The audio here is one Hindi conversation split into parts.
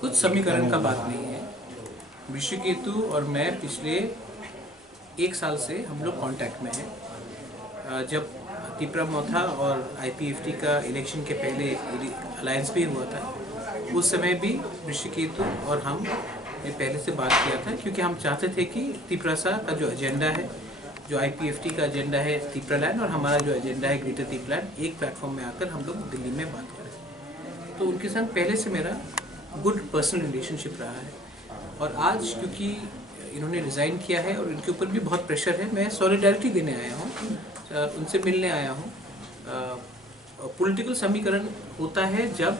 कुछ समीकरण का बात नहीं है। ऋषिकेतु और मैं पिछले 1 साल से हम लोग कांटेक्ट में हैं। जब तिपरा मोथा और आईपीएफटी का इलेक्शन के पहले अलायंस भी हुआ था, उस समय भी ऋषिकेतु और हम ने पहले से बात किया था, क्योंकि हम चाहते थे कि तिपरासा का जो एजेंडा है, जो आईपीएफटी का एजेंडा है तिपरा लैंड, और हमारा जो एजेंडा है ग्रेटर तिपरा लैंड, एक प्लेटफॉर्म में आकर हम लोग दिल्ली में बात करें। तो उनके संग पहले से मेरा गुड पर्सनल रिलेशनशिप रहा है। और आज क्योंकि इन्होंने रिज़ाइन किया है और इनके ऊपर भी बहुत प्रेशर है, मैं सॉलिडारिटी देने आया हूँ, उनसे मिलने आया हूँ। पॉलिटिकल समीकरण होता है जब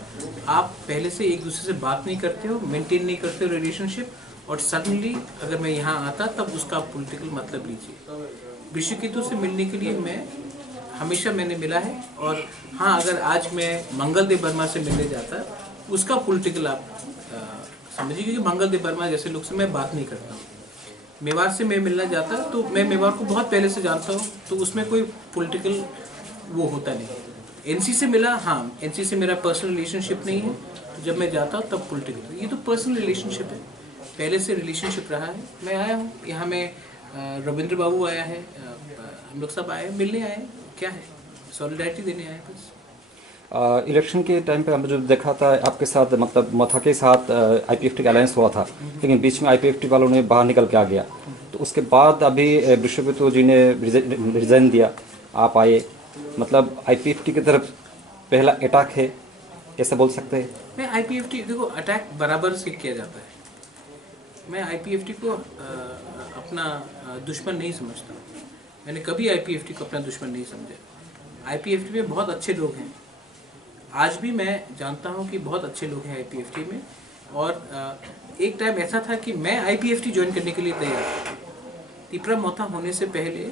आप पहले से एक दूसरे से बात नहीं करते हो, मेंटेन नहीं करते हो रिलेशनशिप, और सडनली अगर मैं यहाँ आता तब उसका पॉलिटिकल मतलब लीजिए। ऋषिकेतु से मिलने के लिए हमेशा मैंने मिला है। और हाँ, अगर आज मैं मंगलदेव वर्मा से मिलने जाता, उसका पॉलिटिकल आप समझिए, क्योंकि मंगलदेव वर्मा जैसे लोग से मैं बात नहीं करता हूँ। मेवाड़ से मैं मिलना जाता तो मैं मेवाड़ को बहुत पहले से जानता हूँ, तो उसमें कोई पॉलिटिकल वो होता नहीं। एनसी से मिला, हाँ, एनसी से मेरा पर्सनल रिलेशनशिप नहीं है, तो जब मैं जाता हूँ तब पॉलिटिकल। ये तो पर्सनल रिलेशनशिप है, पहले से रिलेशनशिप रहा है। मैं आया हूँ यहाँ में, रविंद्र बाबू आया है, हम लोग सब आए, मिलने आए, क्या है, सॉलिडारिटी देने आए बस। इलेक्शन के टाइम पे हम जो देखा था आपके साथ, मतलब मथा के साथ आईपीएफटी का अलायंस हुआ था, लेकिन बीच में आईपीएफटी वालों ने बाहर निकल के आ गया। तो उसके बाद अभी ऋषिकेतु जी ने रिजाइन दिया, आप आए, मतलब आईपीएफटी की तरफ पहला अटैक है, ऐसा बोल सकते हैं? मैं आईपीएफटी, देखो, अटैक बराबर से किया जाता है। मैं आईपीएफटी को अपना दुश्मन नहीं समझता। मैंने कभी आईपीएफटी को अपना दुश्मन नहीं समझा। आईपीएफटी में बहुत अच्छे लोग हैं, आज भी मैं जानता हूं कि बहुत अच्छे लोग हैं आईपीएफटी में। और एक टाइम ऐसा था कि मैं आईपीएफटी ज्वाइन करने के लिए तैयार था। तिपरा मोथा होने से पहले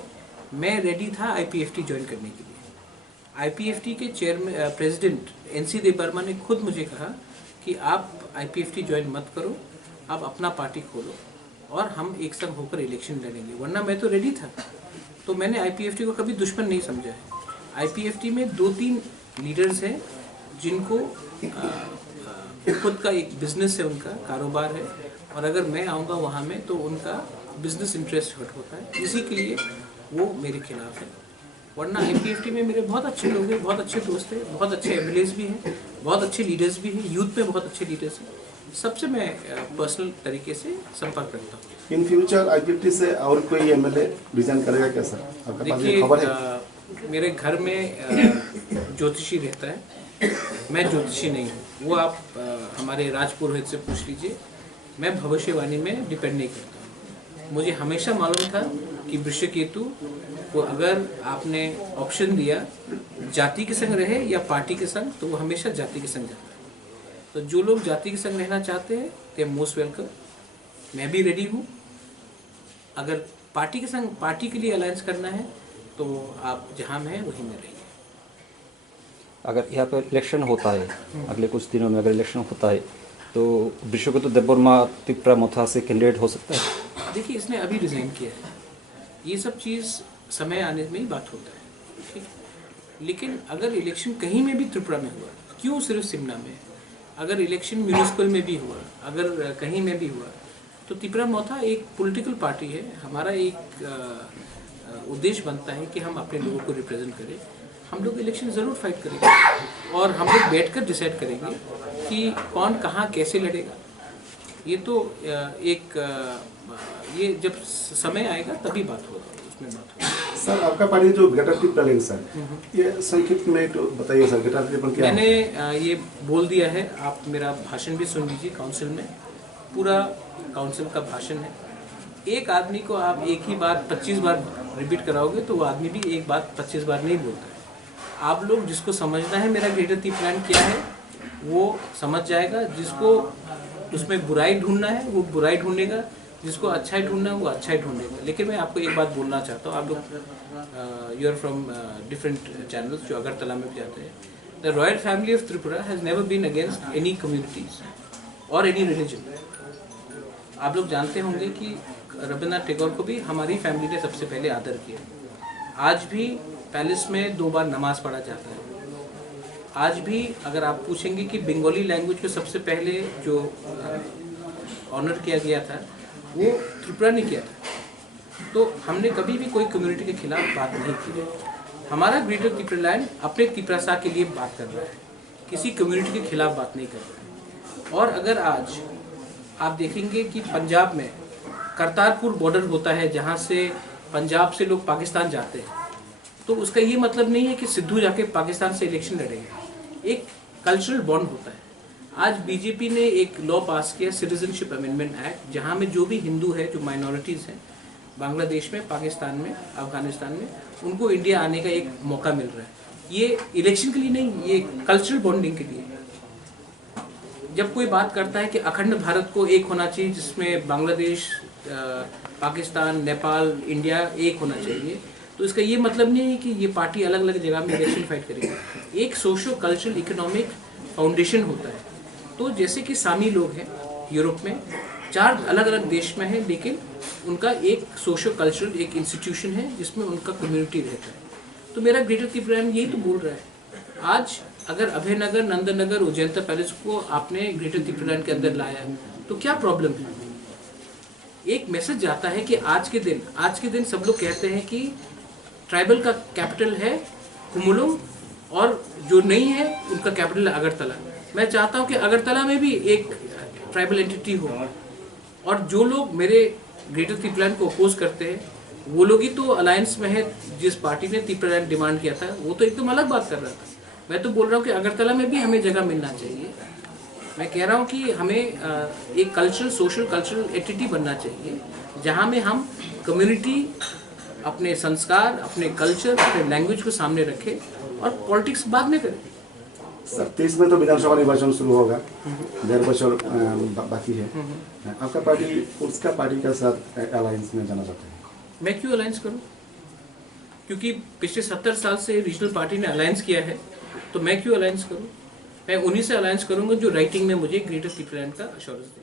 मैं रेडी था आईपीएफटी ज्वाइन करने के लिए। आईपीएफटी के चेयरमैन प्रेसिडेंट एनसी देव वर्मा ने खुद मुझे कहा कि आप आईपीएफटी ज्वाइन मत करो, आप अपना पार्टी खोलो और हम एक संग होकर इलेक्शन लड़ेंगे, वरना मैं तो रेडी था। तो मैंने आईपीएफटी को कभी दुश्मन नहीं समझा है। आईपीएफटी में 2-3 लीडर्स हैं जिनको खुद का एक बिजनेस है, उनका कारोबार है, और अगर मैं आऊँगा वहाँ में तो उनका बिजनेस इंटरेस्ट हर्ट होता है, इसी के लिए वो मेरे खिलाफ है। वरना आईपीएफटी में मेरे बहुत अच्छे लोग हैं, बहुत अच्छे दोस्त हैं, बहुत अच्छे एमएलएस भी हैं, बहुत अच्छे लीडर्स भी हैं, यूथ में बहुत अच्छे लीडर्स हैं। सबसे मैं पर्सनल तरीके से संपर्क करता हूँ। इन फ्यूचर आईपीएफटी से और कोई एमएलए रिजाइन करेगा क्या सर? आपके पास ये खबर है? मेरे घर में ज्योतिषी रहता है, मैं ज्योतिषी नहीं हूँ। वो आप हमारे राजपुरोहित से पूछ लीजिए। मैं भविष्यवाणी में डिपेंड नहीं करता। मुझे हमेशा मालूम था कि ऋषिकेतु को अगर आपने ऑप्शन दिया जाति के संग रहे या पार्टी के संग, तो वो हमेशा जाति के संग जाता है। तो जो लोग जाति के संग रहना चाहते हैं दे आर मोस्ट वेलकम। मैं भी रेडी हूँ। अगर पार्टी के संग, पार्टी के लिए अलायंस करना है तो आप जहाँ में हैं वहीं में रहिए। अगर यहाँ पर इलेक्शन होता है, अगले कुछ दिनों में अगर इलेक्शन होता है, तो ऋषिकेतु देव वर्मा तिपरा मोथा से कैंडिडेट हो सकता है? देखिए, इसने अभी रिजाइन किया है, ये सब चीज़ समय आने में ही बात होता है, ठीक है। लेकिन अगर इलेक्शन कहीं में भी त्रिपुरा में हुआ, क्यों सिर्फ शिमला में, अगर इलेक्शन म्यूनिसिपल में भी हुआ, अगर कहीं में भी हुआ, तो तिपरा मोथा एक पॉलिटिकल पार्टी है। हमारा एक उद्देश्य बनता है कि हम अपने लोगों को रिप्रेजेंट करें। हम लोग इलेक्शन ज़रूर फाइट करेंगे और हम लोग बैठकर डिसाइड करेंगे कि कौन कहाँ कैसे लड़ेगा। ये तो ये जब समय आएगा तभी बात होगा, उसमें बात होगा। सर, आपका पार्टी जो ग्रेटर तिपरा लैंड सर, ये संक्षिप्त में तो बताइए सर, ग्रेटर तिपरा क्या है? मैंने ये बोल दिया है, आप मेरा भाषण भी सुन लीजिए। काउंसिल में पूरा काउंसिल का भाषण है। एक आदमी को आप एक ही बात 25 बार रिपीट कराओगे तो वो आदमी भी एक बात 25 बार नहीं बोलता है। आप लोग जिसको समझना है मेरा ग्रेटर तिपरा लैंड क्या है वो समझ जाएगा। जिसको उसमें बुराई ढूंढना है वो बुराई ढूंढेगा, जिसको अच्छाई ढूंढना है वो अच्छाई ढूंढेगा। लेकिन मैं आपको एक बात बोलना चाहता हूँ, आप लोग you are from different channels जो अगरतला में भी जाते हैं। The royal family of Tripura has never been against any communities और एनी रिलीजन। आप लोग जानते होंगे कि रविन्द्रनाथ टैगोर को भी हमारी फैमिली ने सबसे पहले आदर किया। आज भी पैलेस में 2 बार नमाज पढ़ा जाता है। आज भी अगर आप पूछेंगे कि बंगाली लैंग्वेज को सबसे पहले जो ऑनर किया गया था वो त्रिपुरा ने किया था। तो हमने कभी भी कोई कम्युनिटी के खिलाफ बात नहीं की। हमारा ग्रेटर त्रिपुरालैंड अपने त्रिपुरासा के लिए बात कर रहा है, किसी कम्युनिटी के खिलाफ बात नहीं कर रहा है। और अगर आज आप देखेंगे कि पंजाब में करतारपुर बॉर्डर होता है जहाँ से पंजाब से लोग पाकिस्तान जाते हैं, तो उसका ये मतलब नहीं है कि सिद्धू जाके पाकिस्तान से इलेक्शन लड़ेंगे। एक कल्चरल बॉन्ड होता है। आज बीजेपी ने एक लॉ पास किया, सिटीजनशिप अमेंडमेंट एक्ट, जहाँ में जो भी हिंदू है, जो माइनॉरिटीज़ हैं बांग्लादेश में, पाकिस्तान में, अफगानिस्तान में, उनको इंडिया आने का एक मौका मिल रहा है। ये इलेक्शन के लिए नहीं, ये कल्चरल बॉन्डिंग के लिए। जब कोई बात करता है कि अखंड भारत को एक होना चाहिए, जिसमें बांग्लादेश, पाकिस्तान, नेपाल, इंडिया एक होना चाहिए, तो इसका ये मतलब नहीं है कि ये पार्टी अलग अलग जगह में इलेक्शन फाइट करेगी। एक सोशो कल्चरल इकोनॉमिक फाउंडेशन होता है। तो जैसे कि सामी लोग हैं यूरोप में, 4 अलग अलग देश में हैं, लेकिन उनका एक सोशो कल्चरल एक इंस्टीट्यूशन है जिसमें उनका कम्युनिटी रहता है। तो मेरा ग्रेटर त्रिपुरालैंड यही तो बोल रहा है। आज अगर अभयनगर, नंदनगर, उज्जैनता पैलेस को आपने ग्रेटर त्रिपुरालैंड के अंदर लाया तो क्या प्रॉब्लम है? एक मैसेज जाता है कि आज के दिन सब लोग कहते हैं कि ट्राइबल का कैपिटल है कुमुलुम और जो नहीं है उनका कैपिटल है अगरतला। मैं चाहता हूं कि अगरतला में भी एक ट्राइबल एंटिटी हो, और जो लोग मेरे ग्रेटर त्रिपुरालैंड को अपोज करते हैं वो लोग ही तो अलायंस में है। जिस पार्टी ने त्रिपुरालैंड डिमांड किया था वो तो एकदम अलग बात कर रहा था। मैं तो बोल रहा हूँ कि अगरतला में भी हमें जगह मिलना चाहिए। मैं कह रहा हूँ कि हमें एक कल्चरल, सोशल कल्चरल एंटिटी बनना चाहिए जहाँ में हम कम्युनिटी, अपने संस्कार, अपने कल्चर, अपने लैंग्वेज को सामने रखें और पॉलिटिक्स बाद में करें। सर 30 में तो विधानसभा निर्वाचन शुरू होगा, 1.5 बच्चों बाकी है। आपका पार्टी उसका पार्टी के साथ अलायंस में जाना चाहते हैं? मैं क्यों अलायंस करूं? क्योंकि पिछले 70 साल से रीजनल पार्टी ने अलायंस किया है, तो मैं क्यों अलायंस करूं? मैं उन्हीं से अलायंस करूंगा जो राइटिंग में मुझे ग्रेटर त्रिपुरालैंड का अश्योरेंस दें।